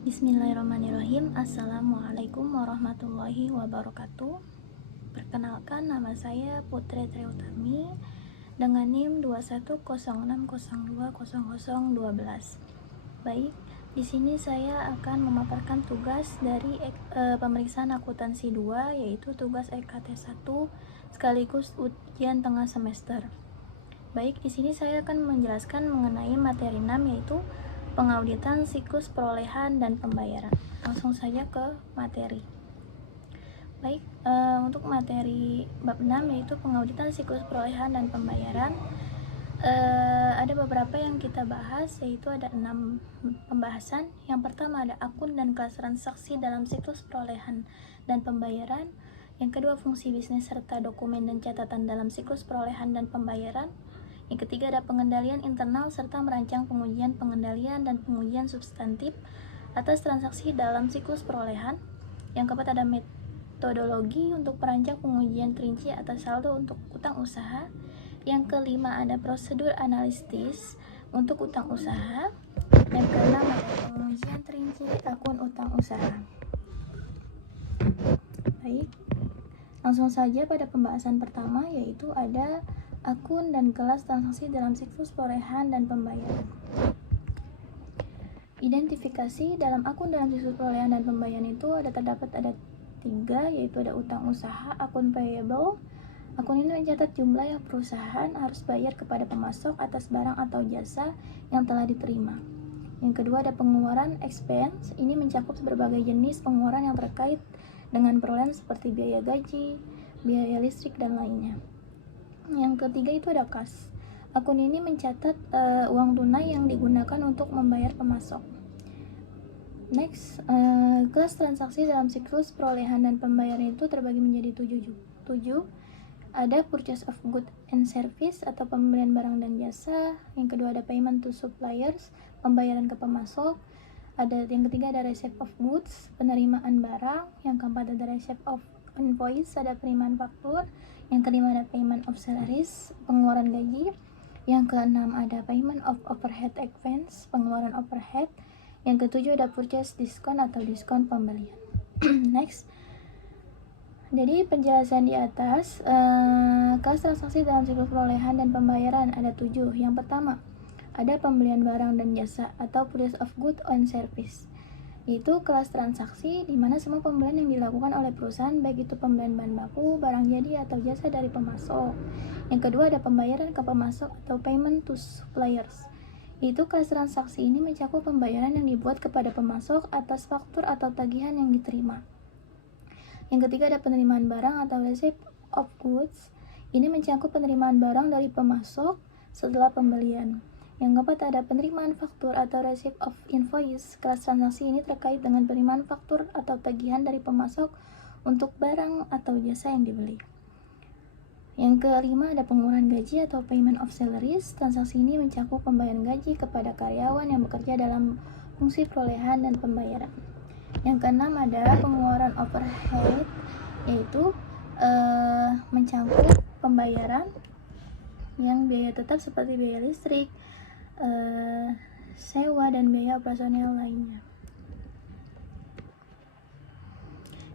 Bismillahirrahmanirrahim. Assalamualaikum warahmatullahi wabarakatuh. Perkenalkan, nama saya Putri Triutami dengan NIM 2106020012. Baik, di sini saya akan memaparkan tugas dari pemeriksaan akuntansi 2, yaitu tugas EKT 1 sekaligus ujian tengah semester. Baik, di sini saya akan menjelaskan mengenai materi 6, yaitu pengauditan siklus perolehan dan pembayaran. Langsung saja ke materi. Baik, untuk materi bab 6 yaitu pengauditan siklus perolehan dan pembayaran. Ada beberapa yang kita bahas, yaitu ada 6 pembahasan. Yang pertama ada akun dan kelas transaksi dalam siklus perolehan dan pembayaran. Yang kedua, fungsi bisnis serta dokumen dan catatan dalam siklus perolehan dan pembayaran. Yang ketiga ada pengendalian internal serta merancang pengujian pengendalian dan pengujian substantif atas transaksi dalam siklus perolehan. Yang keempat ada metodologi untuk merancang pengujian rinci atas saldo untuk utang usaha. Yang kelima ada prosedur analisis untuk utang usaha. Yang keenam ada pengujian rinci akun utang usaha. Baik, langsung saja pada pembahasan pertama, yaitu ada akun dan kelas transaksi dalam siklus perolehan dan pembayaran. Identifikasi dalam akun dalam siklus perolehan dan pembayaran itu terdapat 3, yaitu ada utang usaha, akun payable. Akun ini mencatat jumlah yang perusahaan harus bayar kepada pemasok atas barang atau jasa yang telah diterima. Yang kedua ada pengeluaran expense. Ini mencakup berbagai jenis pengeluaran yang terkait dengan perolehan seperti biaya gaji, biaya listrik, dan lainnya. Yang ketiga itu ada kas. Akun ini mencatat uang tunai yang digunakan untuk membayar pemasok. Next, kelas transaksi dalam siklus perolehan dan pembayaran itu terbagi menjadi 7. Ada purchase of goods and service atau pembelian barang dan jasa. Yang kedua ada payment to suppliers, pembayaran ke pemasok. Yang ketiga ada receipt of goods, penerimaan barang. Yang keempat ada receipt of invoice, ada penerimaan faktur. Yang kelima ada payment of salaries, pengeluaran gaji. Yang keenam ada payment of overhead expense, pengeluaran overhead. Yang ketujuh ada purchase discount atau diskon pembelian. Next, jadi penjelasan di atas, kelas transaksi dalam siklus perolehan dan pembayaran ada 7. Yang pertama ada pembelian barang dan jasa atau purchase of goods and service. Itu kelas transaksi di mana semua pembelian yang dilakukan oleh perusahaan, baik itu pembelian bahan baku, barang jadi, atau jasa dari pemasok. Yang kedua ada pembayaran ke pemasok atau payment to suppliers. Itu kelas transaksi ini mencakup pembayaran yang dibuat kepada pemasok atas faktur atau tagihan yang diterima. Yang ketiga ada penerimaan barang atau receipt of goods. Ini mencakup penerimaan barang dari pemasok setelah pembelian. Yang keempat ada penerimaan faktur atau receipt of invoice. Kelas transaksi ini terkait dengan penerimaan faktur atau tagihan dari pemasok untuk barang atau jasa yang dibeli. Yang kelima ada pengeluaran gaji atau payment of salaries. Transaksi ini mencakup pembayaran gaji kepada karyawan yang bekerja dalam fungsi perolehan dan pembayaran. Yang keenam ada pengeluaran overhead, yaitu mencakup pembayaran yang biaya tetap seperti biaya listrik, sewa, dan biaya operasional lainnya.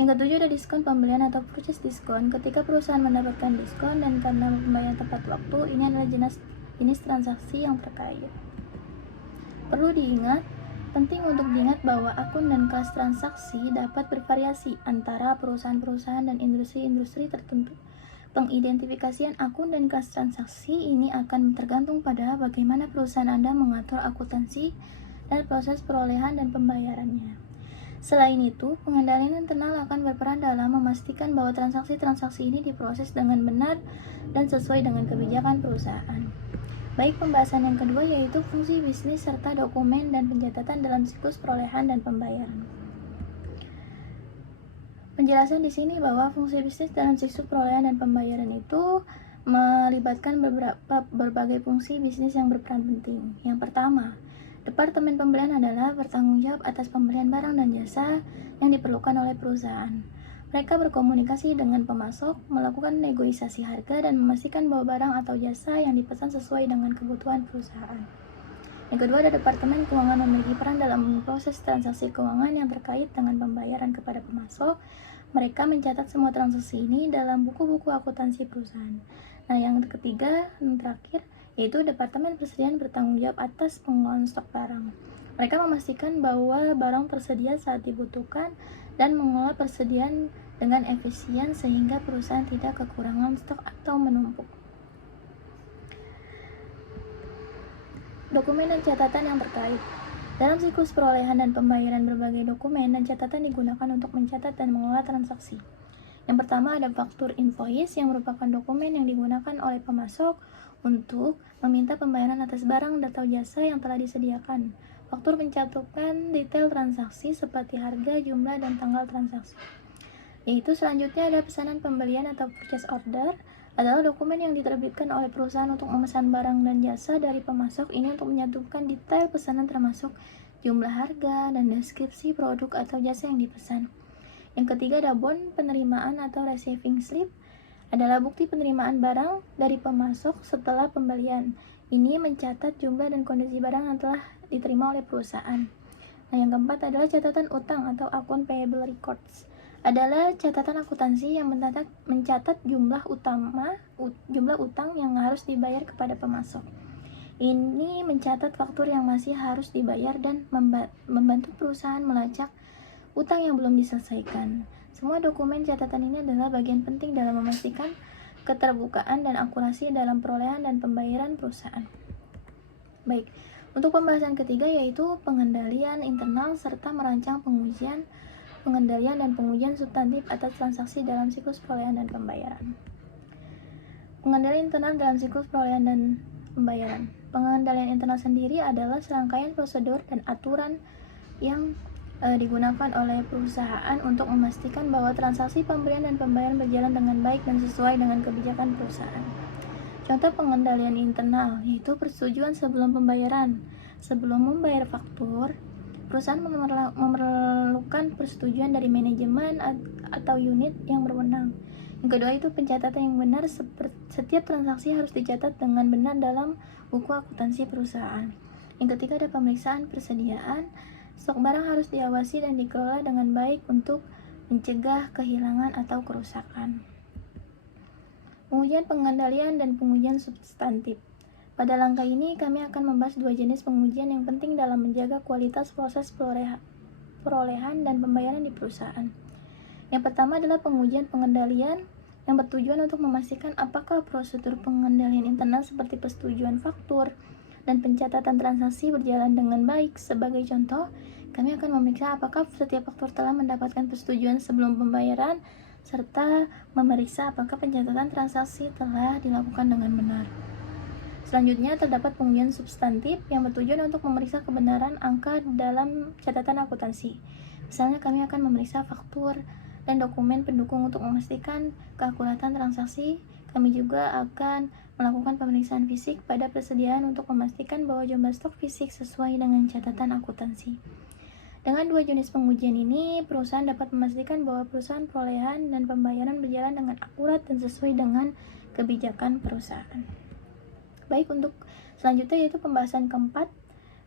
Yang ketujuh ada diskon pembelian atau purchase diskon. Ketika perusahaan mendapatkan diskon dan karena pembayaran tepat waktu, ini adalah jenis transaksi yang terkait. Perlu diingat, penting untuk diingat bahwa akun dan kelas transaksi dapat bervariasi antara perusahaan-perusahaan dan industri-industri tertentu. Pengidentifikasian akun dan kelas transaksi ini akan tergantung pada bagaimana perusahaan Anda mengatur akuntansi dan proses perolehan dan pembayarannya. Selain itu, pengendalian internal akan berperan dalam memastikan bahwa transaksi-transaksi ini diproses dengan benar dan sesuai dengan kebijakan perusahaan. Baik, pembahasan yang kedua yaitu fungsi bisnis serta dokumen dan pencatatan dalam siklus perolehan dan pembayaran. Penjelasan di sini bahwa fungsi bisnis dalam siklus perolehan dan pembayaran itu melibatkan berbagai fungsi bisnis yang berperan penting. Yang pertama, Departemen Pembelian adalah bertanggung jawab atas pembelian barang dan jasa yang diperlukan oleh perusahaan. Mereka berkomunikasi dengan pemasok, melakukan negosiasi harga, dan memastikan bahwa barang atau jasa yang dipesan sesuai dengan kebutuhan perusahaan. Yang kedua, ada Departemen Keuangan memiliki peran dalam proses transaksi keuangan yang terkait dengan pembayaran kepada pemasok. Mereka mencatat semua transaksi ini dalam buku-buku akuntansi perusahaan. Nah, yang ketiga, yang terakhir, yaitu Departemen Persediaan bertanggung jawab atas pengelolaan stok barang. Mereka memastikan bahwa barang tersedia saat dibutuhkan dan mengelola persediaan dengan efisien sehingga perusahaan tidak kekurangan stok atau menumpuk. Dokumen dan catatan yang terkait. Dalam siklus perolehan dan pembayaran, berbagai dokumen dan catatan digunakan untuk mencatat dan mengelola transaksi. Yang pertama, ada faktur invoice yang merupakan dokumen yang digunakan oleh pemasok untuk meminta pembayaran atas barang atau jasa yang telah disediakan. Faktur mencantumkan detail transaksi seperti harga, jumlah, dan tanggal transaksi. Yaitu selanjutnya ada pesanan pembelian atau purchase order, adalah dokumen yang diterbitkan oleh perusahaan untuk memesan barang dan jasa dari pemasok. Ini untuk menyantumkan detail pesanan termasuk jumlah harga dan deskripsi produk atau jasa yang dipesan. Yang ketiga, ada bond penerimaan atau receiving slip, adalah bukti penerimaan barang dari pemasok setelah pembelian. Ini mencatat jumlah dan kondisi barang yang telah diterima oleh perusahaan. Nah, yang keempat adalah catatan utang atau account payable records, adalah catatan akuntansi yang mencatat jumlah utang yang harus dibayar kepada pemasok. Ini mencatat faktur yang masih harus dibayar dan membantu perusahaan melacak utang yang belum diselesaikan. Semua dokumen catatan ini adalah bagian penting dalam memastikan keterbukaan dan akurasi dalam perolehan dan pembayaran perusahaan. Baik, untuk pembahasan ketiga yaitu pengendalian internal serta merancang pengendalian dan pengujian substantif atas transaksi dalam siklus perolehan dan pembayaran. Pengendalian internal dalam siklus perolehan dan pembayaran. Pengendalian internal sendiri adalah serangkaian prosedur dan aturan yang digunakan oleh perusahaan untuk memastikan bahwa transaksi pembelian dan pembayaran berjalan dengan baik dan sesuai dengan kebijakan perusahaan. Contoh pengendalian internal yaitu persetujuan sebelum pembayaran. Sebelum membayar faktur, perusahaan memerlukan persetujuan dari manajemen atau unit yang berwenang. Yang kedua itu pencatatan yang benar. Setiap transaksi harus dicatat dengan benar dalam buku akuntansi perusahaan. Yang ketiga ada pemeriksaan persediaan. Stok barang harus diawasi dan dikelola dengan baik untuk mencegah kehilangan atau kerusakan. Pengujian pengendalian dan pengujian substantif. Pada langkah ini, kami akan membahas dua jenis pengujian yang penting dalam menjaga kualitas proses perolehan dan pembayaran di perusahaan. Yang pertama adalah pengujian pengendalian yang bertujuan untuk memastikan apakah prosedur pengendalian internal seperti persetujuan faktur dan pencatatan transaksi berjalan dengan baik. Sebagai contoh, kami akan memeriksa apakah setiap faktur telah mendapatkan persetujuan sebelum pembayaran, serta memeriksa apakah pencatatan transaksi telah dilakukan dengan benar. Selanjutnya, terdapat pengujian substantif yang bertujuan untuk memeriksa kebenaran angka dalam catatan akuntansi. Misalnya, kami akan memeriksa faktur dan dokumen pendukung untuk memastikan keakuratan transaksi. Kami juga akan melakukan pemeriksaan fisik pada persediaan untuk memastikan bahwa jumlah stok fisik sesuai dengan catatan akuntansi. Dengan dua jenis pengujian ini, perusahaan dapat memastikan bahwa perusahaan perolehan dan pembayaran berjalan dengan akurat dan sesuai dengan kebijakan perusahaan. Baik, untuk selanjutnya yaitu pembahasan keempat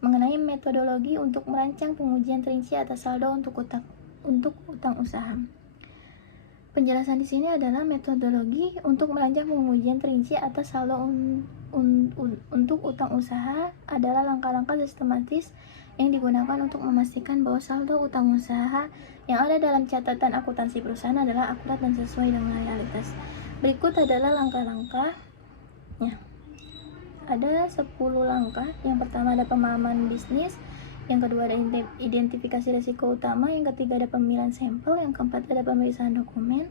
mengenai metodologi untuk merancang pengujian terinci atas saldo untuk utang usaha. Penjelasan di sini adalah metodologi untuk merancang pengujian terinci atas saldo untuk utang usaha adalah langkah-langkah sistematis yang digunakan untuk memastikan bahwa saldo utang usaha yang ada dalam catatan akuntansi perusahaan adalah akurat dan sesuai dengan realitas. Berikut adalah langkah-langkahnya. Ada 10 langkah. Yang pertama ada pemahaman bisnis, yang kedua ada identifikasi risiko utama, yang ketiga ada pemilihan sampel, yang keempat ada pemeriksaan dokumen,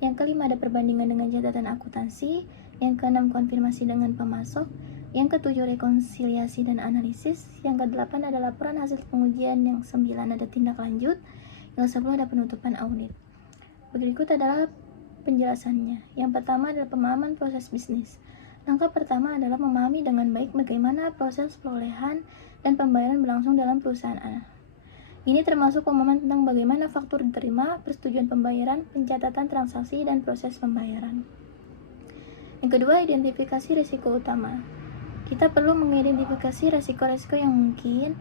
yang kelima ada perbandingan dengan catatan akuntansi, yang keenam konfirmasi dengan pemasok, yang ketujuh rekonsiliasi dan analisis, yang kedelapan ada laporan hasil pengujian, yang sembilan ada tindak lanjut, yang 10 ada penutupan audit. Berikut adalah penjelasannya. Yang pertama adalah pemahaman proses bisnis. Langkah pertama adalah memahami dengan baik bagaimana proses perolehan dan pembayaran berlangsung dalam perusahaan A. Ini termasuk pemahaman tentang bagaimana faktur diterima, persetujuan pembayaran, pencatatan transaksi, dan proses pembayaran. Yang kedua, identifikasi risiko utama. kita perlu mengidentifikasi resiko-resiko yang mungkin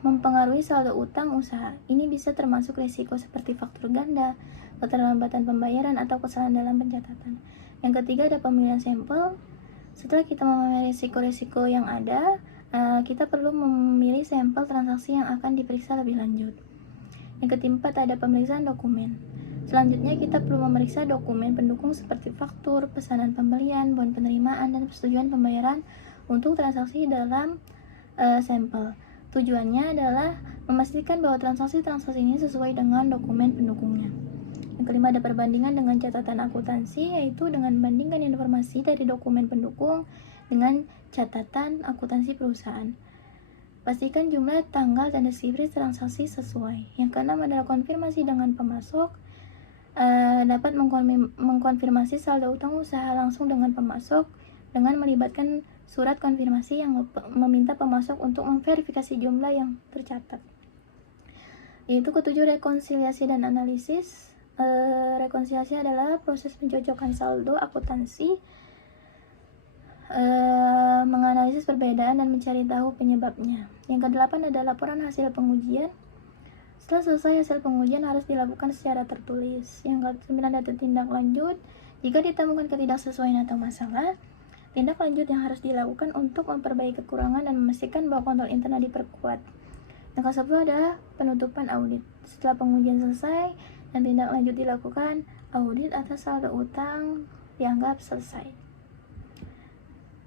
mempengaruhi saldo utang usaha. Ini bisa termasuk risiko seperti faktur ganda, keterlambatan pembayaran, atau kesalahan dalam pencatatan. Yang ketiga ada pemilihan sampel. Setelah kita memahami risiko-risiko yang ada, kita perlu memilih sampel transaksi yang akan diperiksa lebih lanjut. Yang keempat ada pemeriksaan dokumen. Selanjutnya kita perlu memeriksa dokumen pendukung seperti faktur, pesanan pembelian, bon penerimaan, dan persetujuan pembayaran untuk transaksi dalam sampel. Tujuannya adalah memastikan bahwa transaksi-transaksi ini sesuai dengan dokumen pendukungnya. Yang kelima ada perbandingan dengan catatan akuntansi, yaitu dengan membandingkan informasi dari dokumen pendukung dengan catatan akuntansi perusahaan. Pastikan jumlah, tanggal, dan deskripsi transaksi sesuai. Yang keenam adalah konfirmasi dengan pemasok. Dapat mengkonfirmasi saldo utang usaha langsung dengan pemasok dengan melibatkan surat konfirmasi yang meminta pemasok untuk memverifikasi jumlah yang tercatat. Yaitu ketujuh rekonsiliasi dan analisis. Rekonsiliasi adalah proses mencocokkan saldo akuntansi, menganalisis perbedaan dan mencari tahu penyebabnya. Yang kedelapan adalah laporan hasil pengujian. Setelah selesai hasil pengujian harus dilakukan secara tertulis. Yang ke-9 ada tindak lanjut. Jika ditemukan ketidaksesuaian atau masalah, tindak lanjut yang harus dilakukan untuk memperbaiki kekurangan dan memastikan bahwa kontrol internal diperkuat. Yang ke-10 adalah penutupan audit. Setelah pengujian selesai dan tindak lanjut dilakukan, audit atas saldo utang dianggap selesai.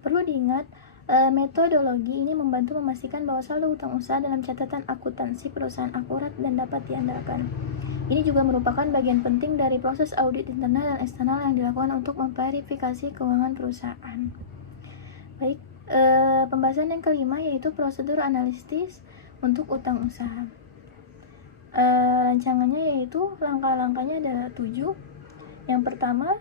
Perlu diingat, metodologi ini membantu memastikan bahwa saldo utang usaha dalam catatan akuntansi perusahaan akurat dan dapat diandalkan. Ini juga merupakan bagian penting dari proses audit internal dan eksternal yang dilakukan untuk memverifikasi keuangan perusahaan. Baik, pembahasan yang kelima yaitu prosedur analisis untuk utang usaha. Rancangannya yaitu langkah-langkahnya ada 7. Yang pertama,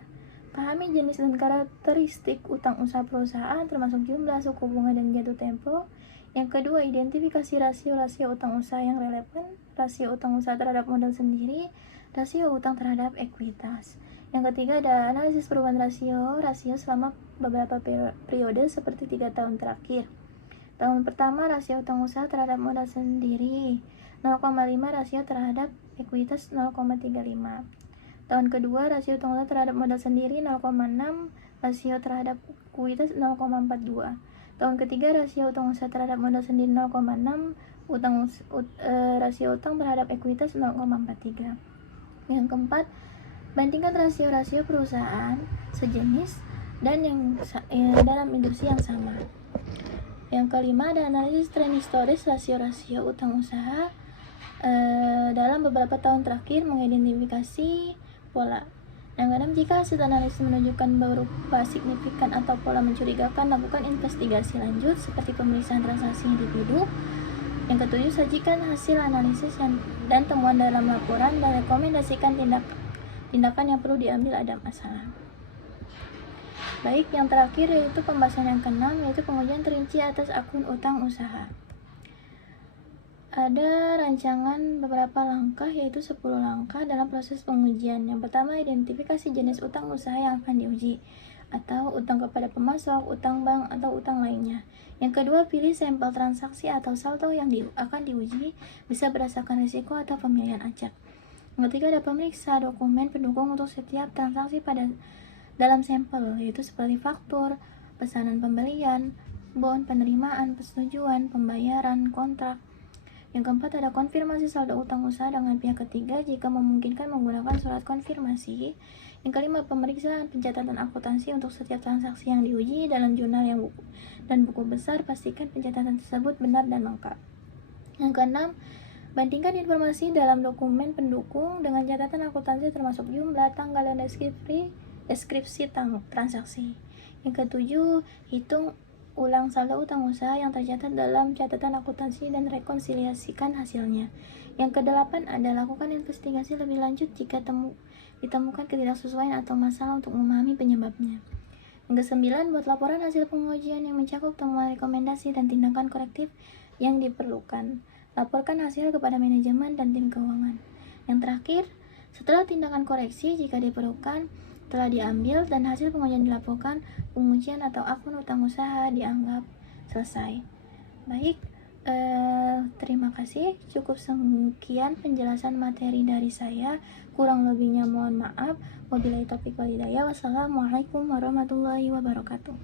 pahami jenis dan karakteristik utang usaha perusahaan termasuk jumlah, suku bunga, dan jatuh tempo. Yang kedua, identifikasi rasio-rasio utang usaha yang relevan, rasio utang usaha terhadap modal sendiri, rasio utang terhadap ekuitas. Yang ketiga ada analisis perubahan rasio selama beberapa periode seperti 3 tahun terakhir. Tahun pertama rasio utang usaha terhadap modal sendiri 0,5, rasio terhadap ekuitas 0,35. Tahun kedua, rasio utang usaha terhadap modal sendiri 0,6, rasio terhadap ekuitas 0,42. Tahun ketiga, rasio utang usaha terhadap modal sendiri 0,6, rasio utang terhadap ekuitas 0,43. Yang keempat, bandingkan rasio-rasio perusahaan sejenis dan yang dalam industri yang sama. Yang kelima ada analisis tren historis rasio-rasio utang usaha dalam beberapa tahun terakhir, mengidentifikasi pola. Yang keenam, jika hasil analisis menunjukkan berupa signifikan atau pola mencurigakan, lakukan investigasi lanjut seperti pemeriksaan transaksi individu. Yang ketujuh, sajikan hasil analisis dan temuan dalam laporan dan rekomendasikan tindakan yang perlu diambil ada masalah. Baik, yang terakhir yaitu pembahasan yang keenam yaitu pengujian terinci atas akun utang usaha. Ada rancangan beberapa langkah yaitu 10 langkah dalam proses pengujian. Yang pertama, identifikasi jenis utang usaha yang akan diuji atau utang kepada pemasok, utang bank, atau utang lainnya. Yang kedua, pilih sampel transaksi atau saldo yang akan diuji, bisa berdasarkan risiko atau pemilihan acak. Yang ketiga, ada pemeriksa dokumen pendukung untuk setiap transaksi dalam sampel, yaitu seperti faktur, pesanan pembelian, bon penerimaan, persetujuan pembayaran, kontrak. Yang keempat, ada konfirmasi saldo utang usaha dengan pihak ketiga jika memungkinkan menggunakan surat konfirmasi. Yang kelima, pemeriksaan pencatatan akuntansi untuk setiap transaksi yang diuji dalam jurnal dan buku besar. Pastikan pencatatan tersebut benar dan lengkap. Yang keenam, bandingkan informasi dalam dokumen pendukung dengan catatan akuntansi termasuk jumlah, tanggal, dan deskripsi transaksi. Yang ketujuh, hitung ulang saldo utang usaha yang tercatat dalam catatan akuntansi dan rekonsiliasikan hasilnya. Yang kedelapan ada lakukan investigasi lebih lanjut jika ditemukan ketidaksesuaian atau masalah untuk memahami penyebabnya. Yang kesembilan, buat laporan hasil pengujian yang mencakup temuan, rekomendasi, dan tindakan korektif yang diperlukan. Laporkan hasil kepada manajemen dan tim keuangan. Yang terakhir, setelah tindakan koreksi jika diperlukan, telah diambil dan hasil pengujian dilaporkan, pengujian atau akun utang usaha dianggap selesai. Baik, terima kasih. Cukup sekian penjelasan materi dari saya. Kurang lebihnya mohon maaf. Wabillahi taufiq wal hidayah. Wassalamualaikum warahmatullahi wabarakatuh.